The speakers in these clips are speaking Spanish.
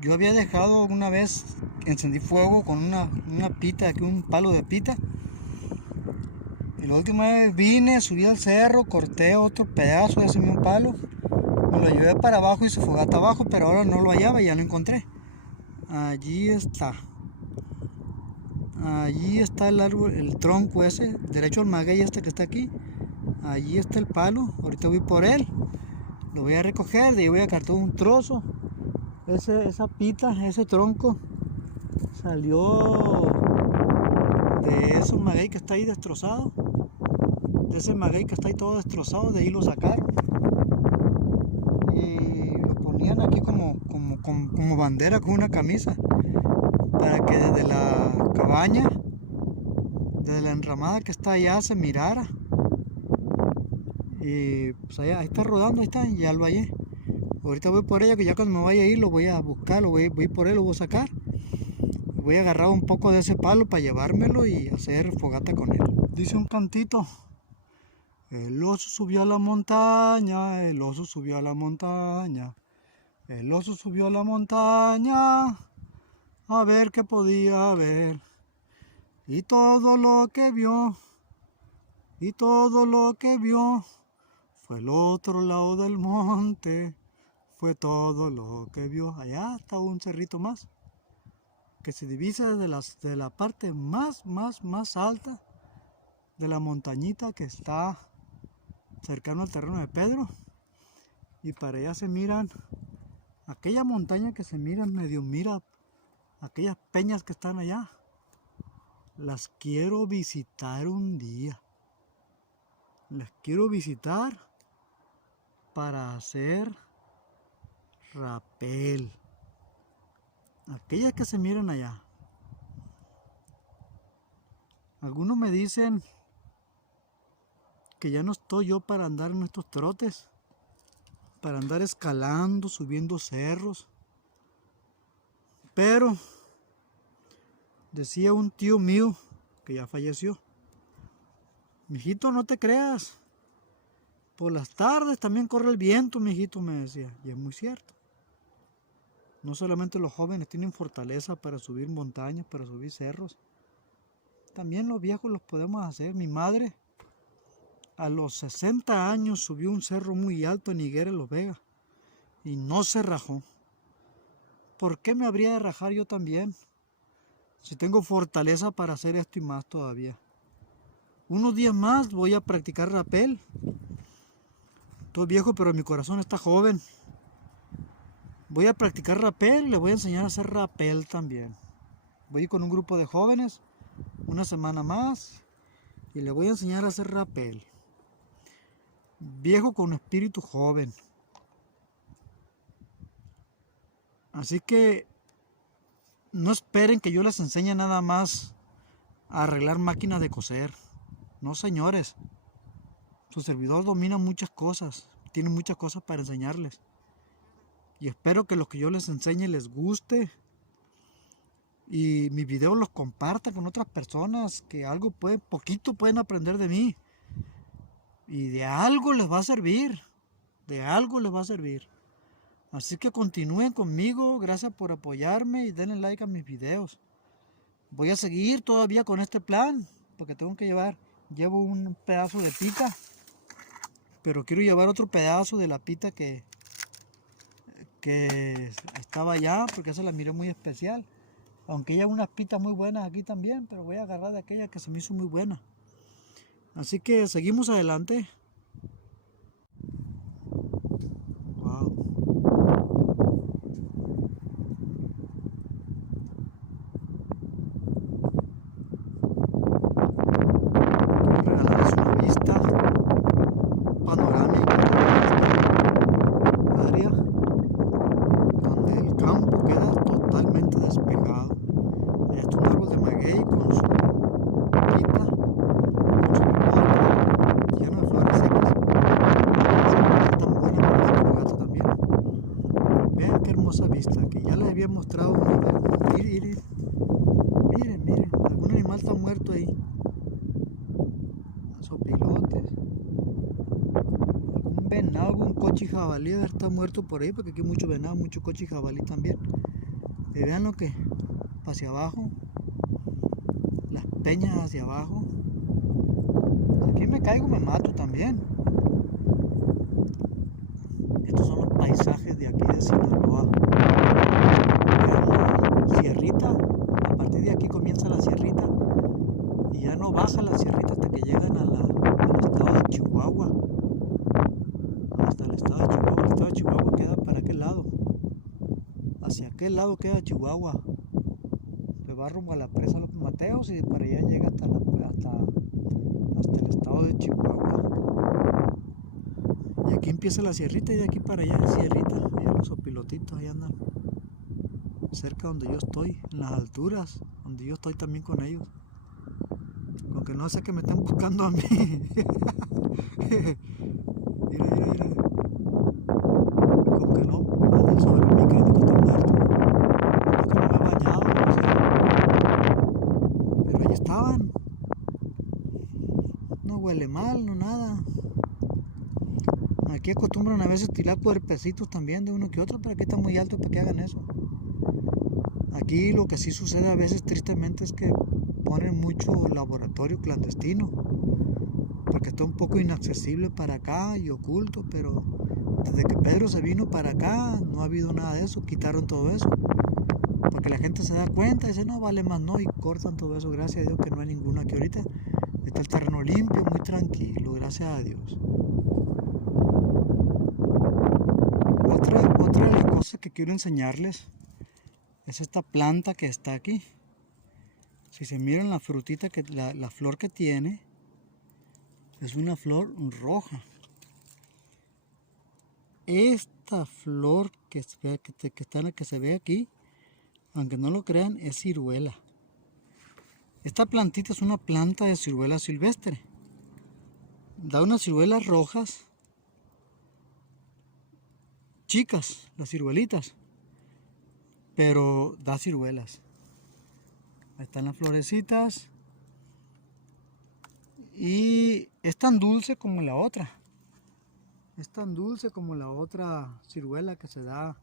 Yo había dejado una vez, encendí fuego con una pita, aquí un palo de pita. Y la última vez vine, subí al cerro, corté otro pedazo de ese mismo palo. Me lo llevé para abajo y se fogata abajo, pero ahora no lo hallaba y ya lo encontré. Allí está. Allí está el árbol, el tronco ese, derecho al maguey este que está aquí. Allí está el palo. Ahorita voy por él. Lo voy a recoger, de ahí voy a cargar un trozo. Esa pita, ese tronco, salió de ese maguey que está ahí destrozado. De ese maguey que está ahí todo destrozado, de ahí lo sacaron. Y lo ponían aquí como bandera con una camisa. Para que desde la cabaña, desde la enramada que está allá, se mirara. Y pues allá, ahí está rodando, ahí está, ya lo hallé. Ahorita voy por ella, que ya cuando me vaya a ir lo voy a buscar, voy por él, lo voy a sacar. Voy a agarrar un poco de ese palo para llevármelo y hacer fogata con él. Dice un cantito: el oso subió a la montaña, el oso subió a la montaña, el oso subió a la montaña a ver qué podía ver. Y todo lo que vio, y todo lo que vio, fue el otro lado del monte, fue todo lo que vio. Allá está un cerrito más, que se divisa de la parte más alta de la montañita que está cercano al terreno de Pedro. Y para allá se miran, aquella montaña que se mira medio mira, aquellas peñas que están allá. Las quiero visitar un día. Las quiero visitar para hacer rapel. Aquellas que se miran allá. Algunos me dicen que ya no estoy yo para andar en estos trotes, para andar escalando, subiendo cerros. Pero decía un tío mío que ya falleció: mijito, no te creas, por las tardes también corre el viento, mijito, me decía. Y es muy cierto. No solamente los jóvenes tienen fortaleza para subir montañas, para subir cerros, también los viejos los podemos hacer. Mi madre a los 60 años subió un cerro muy alto en Higuera, Los Vegas, y no se rajó. ¿Por qué me habría de rajar yo también? Si tengo fortaleza para hacer esto y más todavía. Unos días más voy a practicar rapel. Estoy viejo, pero mi corazón está joven. Voy a practicar rapel, le voy a enseñar a hacer rapel también. Voy a ir con un grupo de jóvenes una semana más y le voy a enseñar a hacer rapel. Viejo con espíritu joven. Así que no esperen que yo les enseñe nada más a arreglar máquinas de coser. No, señores. Su servidor domina muchas cosas. Tiene muchas cosas para enseñarles. Y espero que lo que yo les enseñe les guste. Y mis videos los compartan con otras personas que poquito pueden aprender de mí. Y de algo les va a servir. De algo les va a servir. Así que continúen conmigo. Gracias por apoyarme y denle like a mis videos. Voy a seguir todavía con este plan, porque llevo un pedazo de pita, pero quiero llevar otro pedazo de la pita que estaba allá, porque esa la miré muy especial. Aunque hay unas pitas muy buenas aquí también, pero voy a agarrar de aquella que se me hizo muy buena. Así que seguimos adelante. Wow. Quiero regalarles una vista panorámica de esta área donde el campo queda totalmente despejado. Este es un árbol de maguey con su pita, con su pilote, lleno de flores secas. Esa tan buena para hacer fogata también. Vean qué hermosa vista, que ya les había mostrado una vez. Miren, algún animal está muerto ahí. Sopilotes. Algún venado, algún coche y jabalí está muerto por ahí, porque aquí hay mucho venado, mucho coche y jabalí también. Y vean lo que hacia abajo, las peñas hacia abajo. Aquí me caigo, me mato también. Estos son los paisajes de aquí de Sinaloa. La sierrita, a partir de aquí comienza la sierrita y ya no baja la sierrita hasta que llegan al estado de Chihuahua. Hasta el estado de Chihuahua. El estado de Chihuahua queda para aquel lado. Hacia aquel lado queda Chihuahua. Se va rumbo a la presa López Mateos y para allá llega hasta el estado de Chihuahua. Y aquí empieza la sierrita y de aquí para allá es sierrita. Allá los opilotitos ahí andan cerca donde yo estoy, en las alturas, donde yo estoy también con ellos. Aunque no sé que me están buscando a mí. Mira, mira, mira. Como que no andan sobre mí creyendo que estoy muerto. Como que no me he bañado, no sé. Pero ahí estaban. No huele mal, no nada. Aquí acostumbran a veces tirar cuerpecitos también de uno que otro, pero aquí está muy alto para que hagan eso. Aquí lo que sí sucede a veces tristemente es que ponen mucho laboratorio clandestino, porque está un poco inaccesible para acá y oculto, pero desde que Pedro se vino para acá no ha habido nada de eso, quitaron todo eso, porque la gente se da cuenta y dice no vale más no y cortan todo eso, gracias a Dios que no hay ninguna aquí ahorita, está el terreno limpio, muy tranquilo, gracias a Dios. Otra de las cosas que quiero enseñarles es esta planta que está aquí. Si se miran la frutita, la flor que tiene, es una flor roja. Esta flor que se ve aquí, aunque no lo crean, es ciruela. Esta plantita es una planta de ciruela silvestre. Da unas ciruelas rojas, chicas, las ciruelitas, pero da ciruelas. Ahí están las florecitas. Y es tan dulce como la otra. Es tan dulce como la otra ciruela que se da,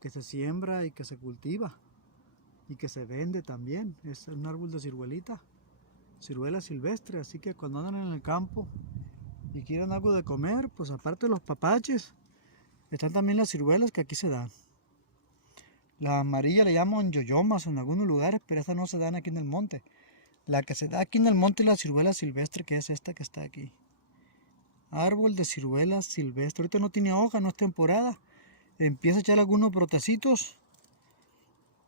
que se siembra y que se cultiva. Y que se vende también. Es un árbol de ciruelita. Ciruela silvestre. Así que cuando andan en el campo y quieran algo de comer, pues aparte de los papaches, están también las ciruelas que aquí se dan. La amarilla le llaman yoyomas en algunos lugares, pero estas no se dan aquí en el monte. La que se da aquí en el monte es la ciruela silvestre, que es esta que está aquí. Árbol de ciruela silvestre. Ahorita no tiene hoja, no es temporada. Empieza a echar algunos brotecitos,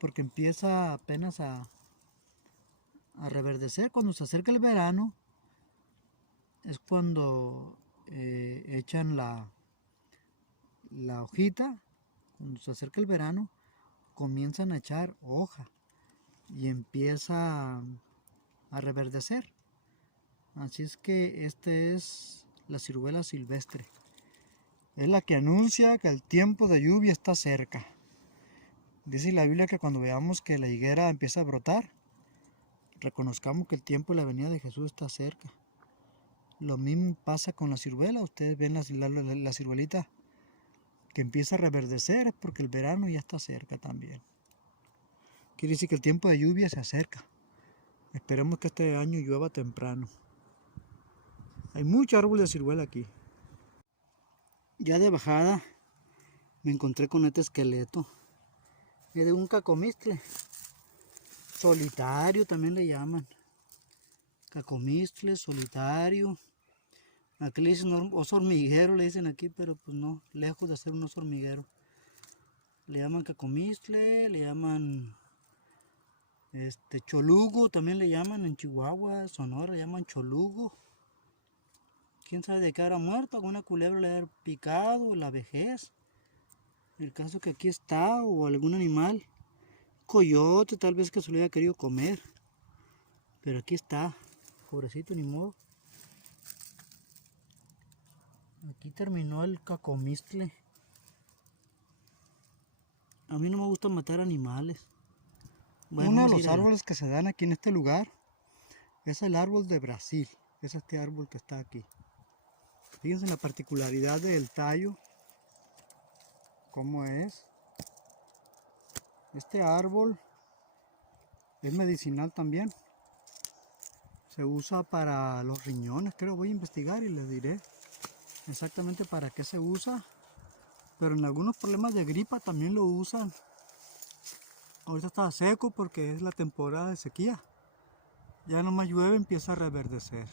porque empieza apenas a reverdecer. Cuando se acerca el verano, es cuando echan la hojita. Cuando se acerca el verano, comienzan a echar hoja y empieza a reverdecer. Así es que este es la ciruela silvestre. Es la que anuncia que el tiempo de lluvia está cerca. Dice la Biblia que cuando veamos que la higuera empieza a brotar, reconozcamos que el tiempo de la venida de Jesús está cerca. Lo mismo pasa con la ciruela. Ustedes ven la ciruelita que empieza a reverdecer, es porque el verano ya está cerca también. Quiere decir que el tiempo de lluvia se acerca. Esperemos que este año llueva temprano. Hay mucho árbol de ciruela aquí. Ya de bajada me encontré con este esqueleto. Es de un cacomistle. Solitario también le llaman. Cacomistle, solitario. Aquí le dicen oso hormiguero, le dicen aquí, pero pues no, lejos de ser un oso hormiguero. Le llaman cacomistle, le llaman cholugo, también le llaman en Chihuahua, Sonora, le llaman cholugo. Quién sabe de qué habrá muerto, alguna culebra le habrá picado, la vejez. El caso que aquí está, o algún animal, coyote tal vez que se lo haya querido comer. Pero aquí está, pobrecito, ni modo. Aquí terminó el cacomistle. A mí no me gusta matar animales. Bueno, uno de los árboles que se dan aquí en este lugar es el árbol de Brasil. Es este árbol que está aquí. Fíjense en la particularidad del tallo. Cómo es. Este árbol es medicinal también. Se usa para los riñones, creo. Voy a investigar y les diré exactamente para qué se usa. Pero en algunos problemas de gripa también lo usan. Ahorita está seco porque es la temporada de sequía. Ya nomás llueve, empieza a reverdecer.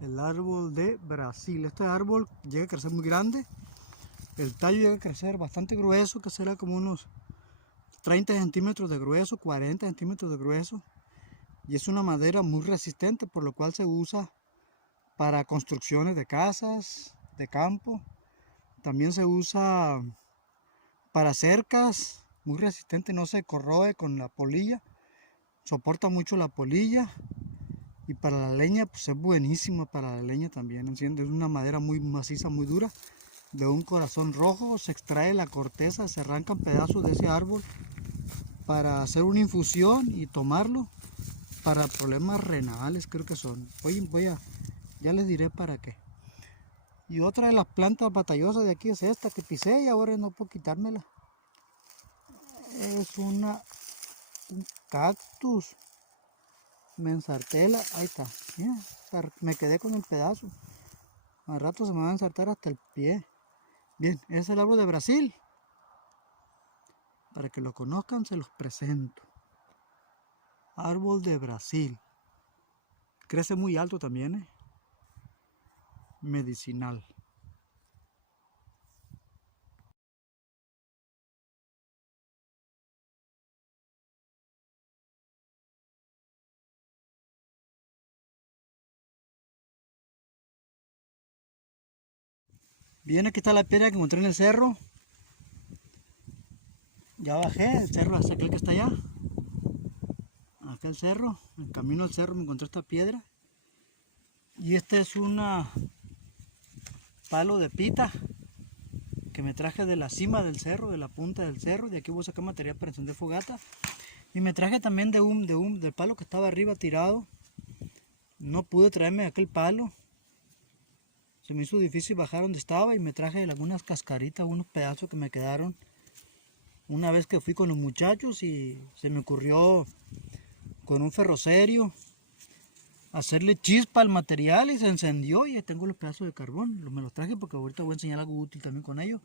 El árbol de Brasil. Este árbol llega a crecer muy grande. El tallo llega a crecer bastante grueso, que será como unos 30 centímetros de grueso, 40 centímetros de grueso. Y es una madera muy resistente, por lo cual se usa para construcciones de casas, de campo. También se usa para cercas, muy resistente, no se corroe con la polilla. Soporta mucho la polilla. Y para la leña, pues es buenísima para la leña también. ¿Entiendes? Es una madera muy maciza, muy dura. De un corazón rojo se extrae la corteza, se arrancan pedazos de ese árbol para hacer una infusión y tomarlo para problemas renales, creo que son. Ya les diré para qué. Y otra de las plantas batallosas de aquí es esta que pisé y ahora no puedo quitármela. Es un cactus. Me ensarté ahí está. Mira, me quedé con el pedazo. Al rato se me va a ensartar hasta el pie. Bien, es el árbol de Brasil. Para que lo conozcan se los presento. Árbol de Brasil. Crece muy alto también, medicinal. Bien, aquí está la piedra que encontré en el cerro. Ya bajé, el cerro hasta aquel que está allá. Acá el cerro, en el camino al cerro me encontré esta piedra. Y este es un palo de pita que me traje de la cima del cerro, de la punta del cerro. De aquí voy a sacar material para encender fogata. Y me traje también del palo que estaba arriba tirado. No pude traerme aquel palo. Se me hizo difícil bajar donde estaba y me traje algunas cascaritas, unos pedazos que me quedaron una vez que fui con los muchachos y se me ocurrió con un ferrocerio hacerle chispa al material y se encendió y ahí tengo los pedazos de carbón. Me los traje porque ahorita voy a enseñar algo útil también con ellos.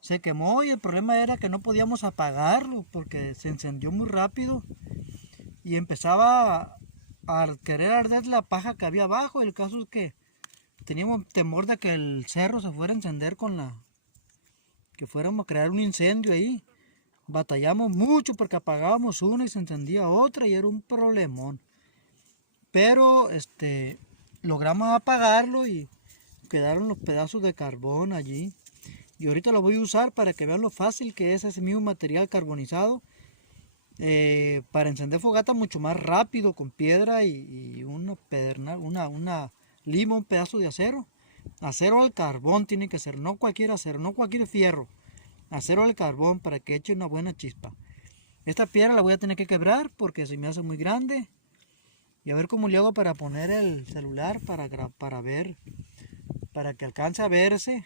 Se quemó y el problema era que no podíamos apagarlo porque se encendió muy rápido y empezaba a querer arder la paja que había abajo. El caso es que teníamos temor de que el cerro se fuera a encender que fuéramos a crear un incendio ahí. Batallamos mucho porque apagábamos una y se encendía otra y era un problemón. Pero logramos apagarlo y quedaron los pedazos de carbón allí. Y ahorita lo voy a usar para que vean lo fácil que es ese mismo material carbonizado. Para encender fogata mucho más rápido con piedra y una pedernal, una lima, un pedazo de acero. Acero al carbón tiene que ser, no cualquier acero, no cualquier fierro. Acero al carbón para que eche una buena chispa. Esta piedra la voy a tener que quebrar porque se me hace muy grande. Y a ver cómo le hago para poner el celular para ver, para que alcance a verse.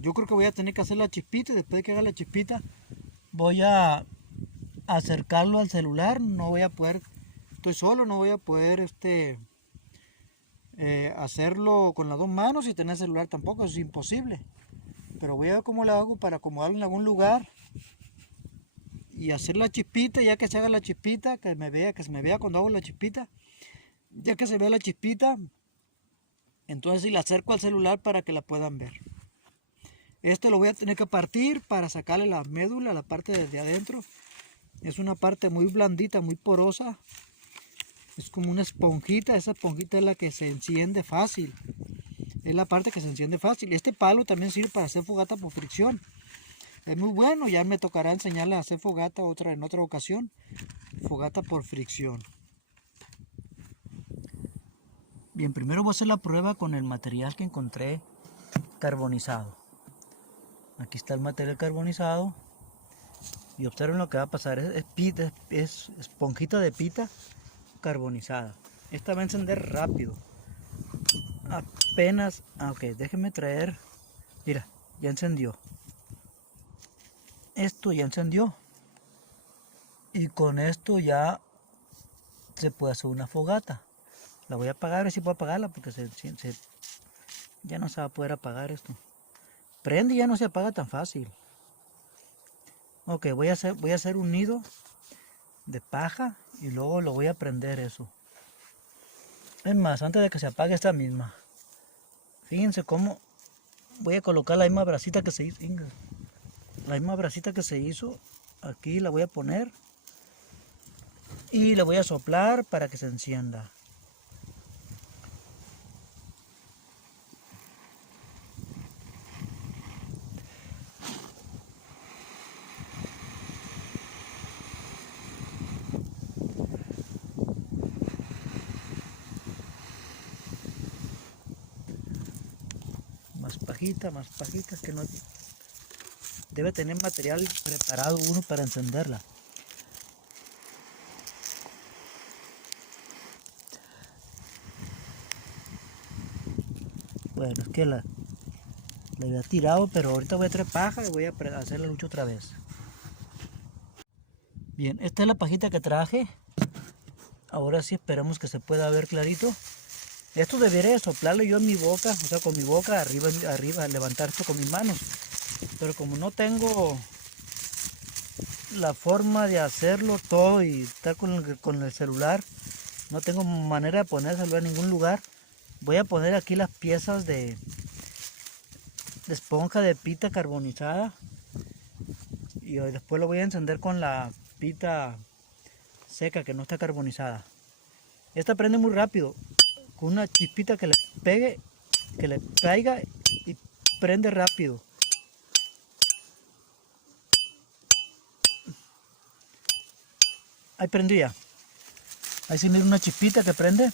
Yo creo que voy a tener que hacer la chispita y después de que haga la chispita voy a acercarlo al celular. No voy a poder, estoy solo, no voy a poder hacerlo con las dos manos y tener el celular tampoco, eso es imposible. Pero voy a ver cómo lo hago para acomodarlo en algún lugar y hacer la chispita. Ya que se haga la chispita, que se me vea cuando hago la chispita. Ya que se vea la chispita, entonces sí la acerco al celular para que la puedan ver. Lo voy a tener que partir para sacarle la médula, la parte de adentro. Es una parte muy blandita, muy porosa. Es como una esponjita. Esa esponjita es la que se enciende fácil. Es la parte que se enciende fácil. Este palo también sirve para hacer fogata por fricción. Es muy bueno, ya me tocará enseñarles a hacer fogata en otra ocasión. Fogata por fricción. Bien, primero voy a hacer la prueba con el material que encontré carbonizado. Aquí está el material carbonizado. Y observen lo que va a pasar. Es esponjita de pita carbonizada. Esta va a encender rápido. Apenas, ok, déjenme traer. Mira, ya encendió. Esto ya encendió. Y con esto ya se puede hacer una fogata. La voy a apagar, a ver si puedo apagarla porque ya no se va a poder apagar esto. Prende y ya no se apaga tan fácil. Ok, voy a hacer un nido de paja y luego lo voy a prender eso. Es más, antes de que se apague esta misma, fíjense cómo voy a colocar la misma bracita que se hizo. La misma bracita que se hizo, aquí la voy a poner y le voy a soplar para que se encienda. Más pajitas que no debe tener material preparado uno para encenderla. Bueno, es que la había tirado, pero ahorita voy a traer paja y voy a hacer la lucha otra vez. Bien, esta es la pajita que traje. Ahora sí esperemos que se pueda ver clarito. Esto debería soplarle yo en mi boca, o sea, con mi boca arriba, levantar esto con mis manos. Pero como no tengo la forma de hacerlo todo y estar con el celular, no tengo manera de poner el celular en ningún lugar, voy a poner aquí las piezas de esponja de pita carbonizada y después lo voy a encender con la pita seca que no está carbonizada. Esta prende muy rápido, con una chispita que le pegue, que le caiga y prende rápido. Ahí prendió ya. Ahí se mira una chispita que prende.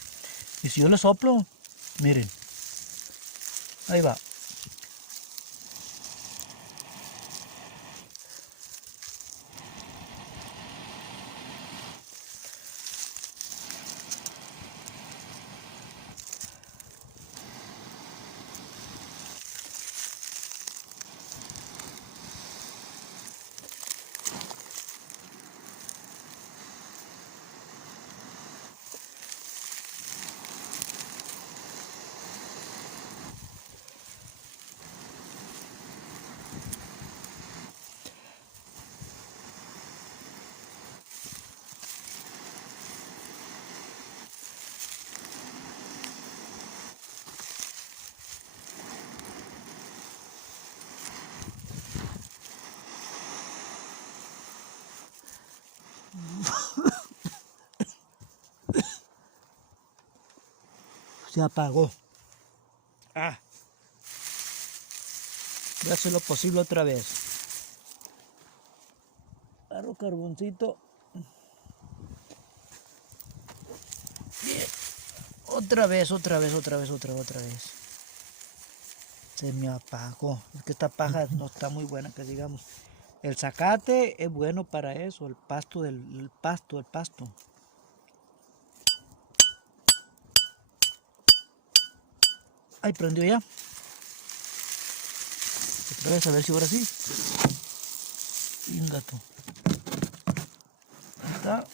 Y si yo le soplo, miren. Ahí va. Se apagó. Voy a hacer lo posible otra vez. Agarro carboncito. Bien. Otra vez. Se me apagó. Es que esta paja no está muy buena, que digamos. El zacate es bueno para eso, el pasto. Ahí prendió ya. Otra vez a ver si ahora sí. Gato. Ahí está.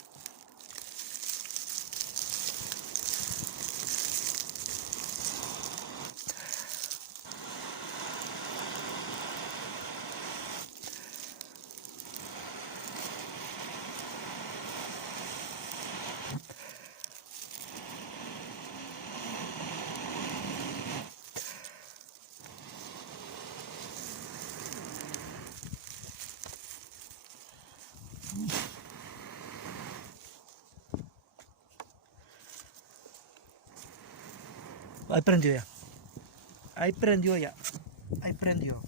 Ahí prendió ya. Ahí prendió.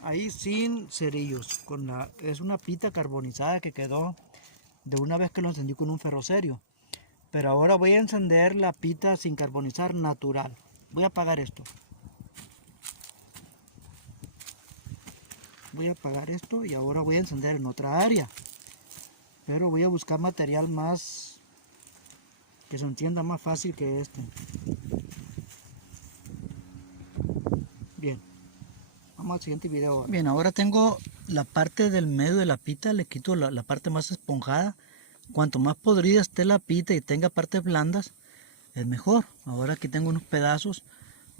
Ahí sin cerillos. Es una pita carbonizada que quedó de una vez que lo encendí con un ferrocerio. Pero ahora voy a encender la pita sin carbonizar natural. Voy a apagar esto. Voy a apagar esto y ahora voy a encender en otra área. Pero voy a buscar material más que se entienda más fácil que este. Bien. Vamos al siguiente video ahora. Bien, ahora tengo la parte del medio de la pita, le quito la parte más esponjada. Cuanto más podrida esté la pita y tenga partes blandas, es mejor. Ahora aquí tengo unos pedazos,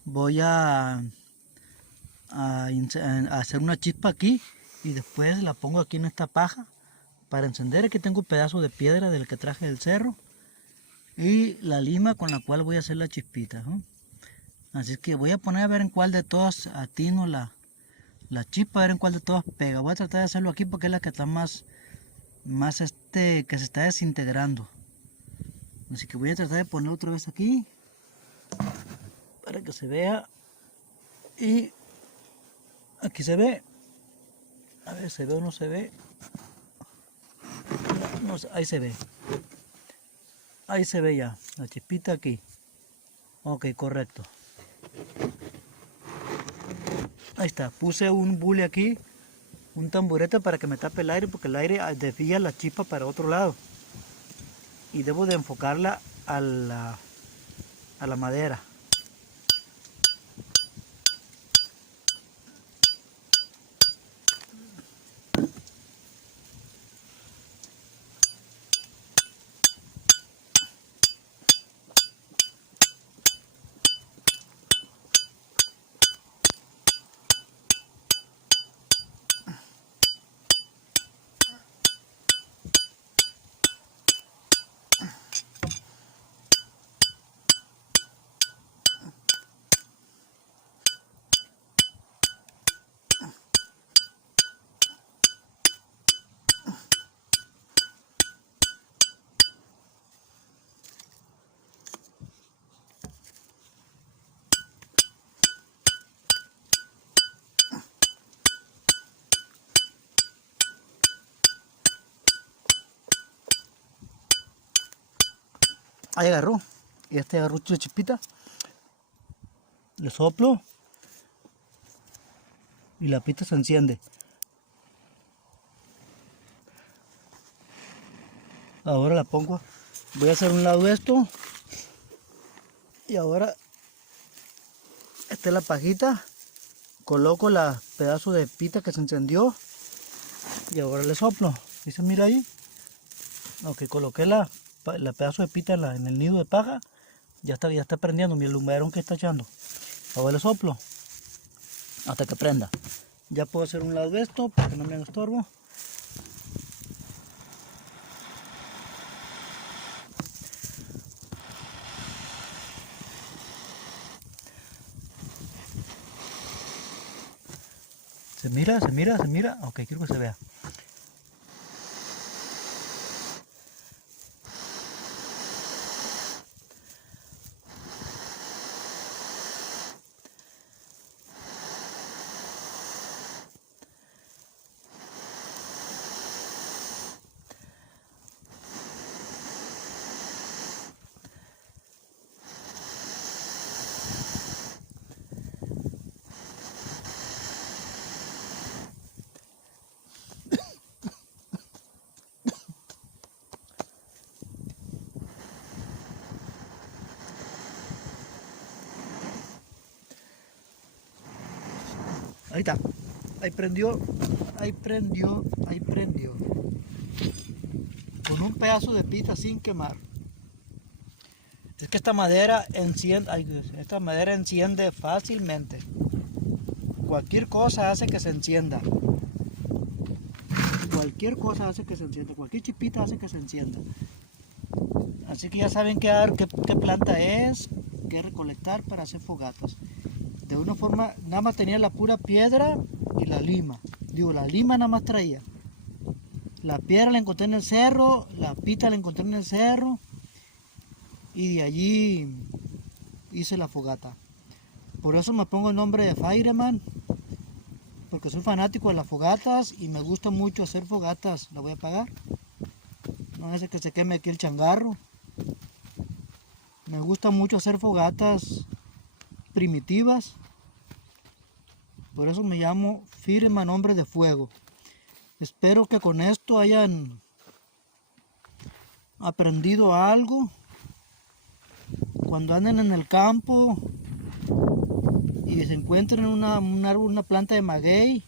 voy a hacer una chispa aquí y después la pongo aquí en esta paja para encender. Aquí tengo un pedazo de piedra del que traje del cerro y la lima con la cual voy a hacer la chispita, ¿no? Así que voy a poner a ver en cuál de todas atino la chispa, a ver en cuál de todas pega. Voy a tratar de hacerlo aquí porque es la que está más que se está desintegrando. Así que voy a tratar de ponerlo otra vez aquí para que se vea. Y aquí se ve. A ver, ¿se ve o no se ve? No, ahí se ve. Ahí se ve ya, la chispita aquí. Ok, correcto. Ahí está, puse un bule aquí, un tamburete para que me tape el aire, porque el aire desvía la chispa para otro lado. Y debo de enfocarla a la madera. Ahí agarró, y este agarró su chispita, le soplo y la pita se enciende. Ahora la pongo, voy a hacer un lado esto y ahora esta es la pajita, coloco la pedazo de pita que se encendió y ahora le soplo. ¿Y se mira ahí? Ok, coloqué la pedazo de pita en el nido de paja, ya está prendiendo mi lumbrón que está echando. Ahora le soplo hasta que prenda. Ya puedo hacer un lado de esto para que no me estorbo. Se mira. Ok, quiero que se vea. Ahí está, ahí prendió. Con un pedazo de pita sin quemar. Es que esta madera enciende fácilmente. Cualquier cosa hace que se encienda. Cualquier chispita hace que se encienda. Así que ya saben qué planta es, qué recolectar para hacer fogatas. De una forma, nada más tenía la pura piedra y la lima. La lima nada más traía. La piedra la encontré en el cerro, la pita la encontré en el cerro. Y de allí hice la fogata. Por eso me pongo el nombre de Fireman, porque soy fanático de las fogatas y me gusta mucho hacer fogatas. La voy a apagar. No hace que se queme aquí el changarro. Me gusta mucho hacer fogatas primitivas. Por eso me llamo Fireman, hombre de fuego. Espero que con esto hayan aprendido algo. Cuando anden en el campo, y se encuentren un árbol, una planta de maguey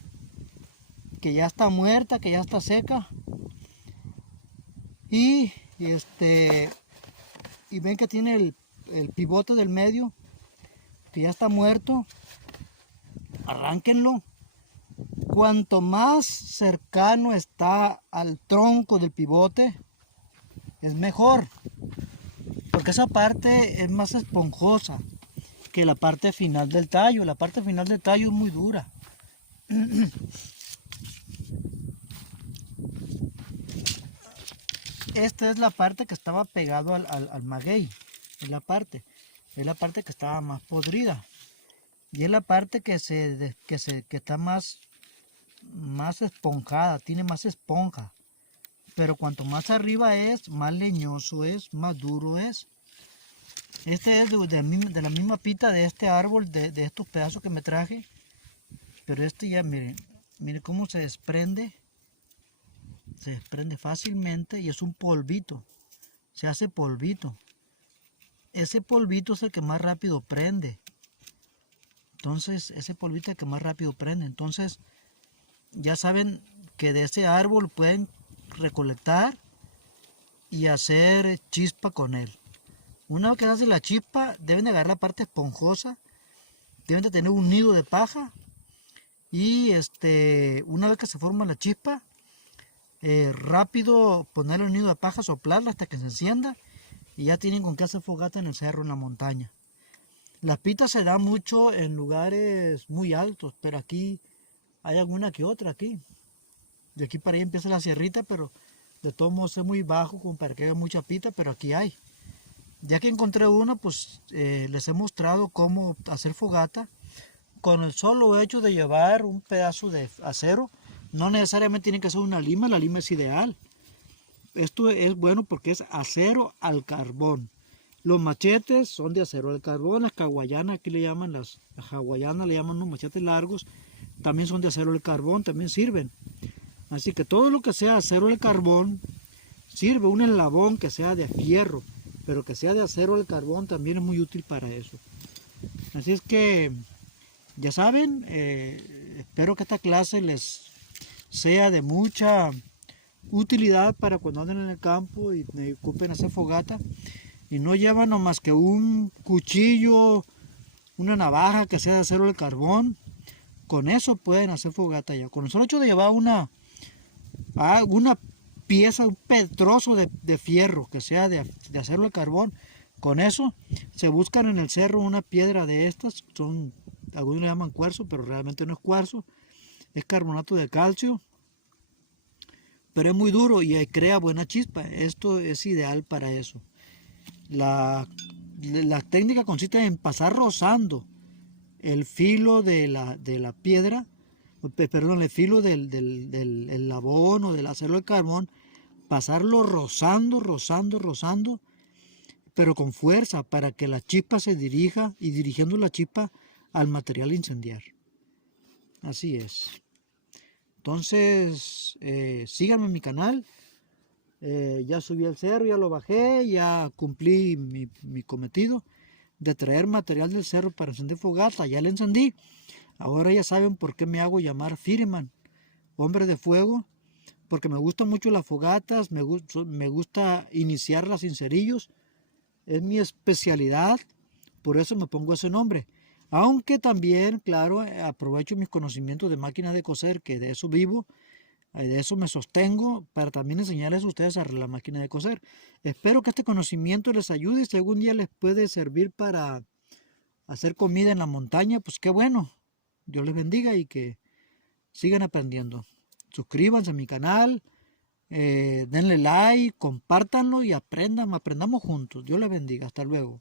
que ya está muerta, que ya está seca, y ven que tiene el pivote del medio que ya está muerto, arránquenlo. Cuanto más cercano está al tronco del pivote, es mejor, porque esa parte es más esponjosa que la parte final del tallo. La parte final del tallo es muy dura. Esta es la parte que estaba pegado al maguey, es la parte que estaba más podrida, y es la parte que está más esponjada, tiene más esponja. Pero cuanto más arriba es, más leñoso es, más duro es. Este es de la misma pita de este árbol, de estos pedazos que me traje. Pero este ya, miren cómo se desprende. Se desprende fácilmente y es un polvito. Se hace polvito. Ese polvito es el que más rápido prende. Entonces, ese polvito es el que más rápido prende. Entonces, ya saben que de ese árbol pueden recolectar y hacer chispa con él. Una vez que se hace la chispa, deben de agarrar la parte esponjosa, deben de tener un nido de paja, y una vez que se forma la chispa, rápido ponerle el nido de paja, soplarla hasta que se encienda, y ya tienen con qué hacer fogata en el cerro, en la montaña. Las pitas se dan mucho en lugares muy altos, pero aquí hay alguna que otra aquí. De aquí para allá empieza la sierrita, pero de todos modos es muy bajo como para que haya mucha pita, pero aquí hay. Ya que encontré una, pues les he mostrado cómo hacer fogata con el solo hecho de llevar un pedazo de acero. No necesariamente tiene que ser una lima, la lima es ideal. Esto es bueno porque es acero al carbón. Los machetes son de acero al carbón, las hawaianas, aquí le llaman las hawaianas, le llaman unos machetes largos, también son de acero al carbón, también sirven. Así que todo lo que sea acero al carbón sirve. Un eslabón que sea de fierro, pero que sea de acero al carbón también es muy útil para eso. Así es que ya saben, espero que esta clase les sea de mucha utilidad para cuando anden en el campo y ocupen hacer fogata, y no llevan nomás que un cuchillo, una navaja que sea de acero al carbón. Con eso pueden hacer fogata ya. Con el solo hecho de llevar una pieza, un trozo de fierro que sea de acero al carbón, con eso se buscan en el cerro una piedra de estas, algunos le llaman cuarzo, pero realmente no es cuarzo, es carbonato de calcio, pero es muy duro y crea buena chispa. Esto es ideal para eso. La técnica consiste en pasar rozando el filo de la piedra, perdón, el filo del eslabón o del acero al carbón, pasarlo rozando, pero con fuerza, para que la chispa se dirija, y dirigiendo la chispa al material a incendiar. Así es. Entonces, síganme en mi canal. Ya subí al cerro, ya lo bajé, ya cumplí mi cometido de traer material del cerro para encender fogata. Ya le encendí. Ahora ya saben por qué me hago llamar Fireman, hombre de fuego, porque me gustan mucho las fogatas, me gusta iniciarlas sin cerillos, es mi especialidad, por eso me pongo ese nombre. Aunque también, claro, aprovecho mis conocimientos de máquinas de coser, que de eso vivo, de eso me sostengo, para también enseñarles a ustedes a la máquina de coser. Espero que este conocimiento les ayude, y si algún día les puede servir para hacer comida en la montaña, pues qué bueno. Dios les bendiga y que sigan aprendiendo. Suscríbanse a mi canal, denle like, compártanlo y aprendamos juntos. Dios les bendiga. Hasta luego.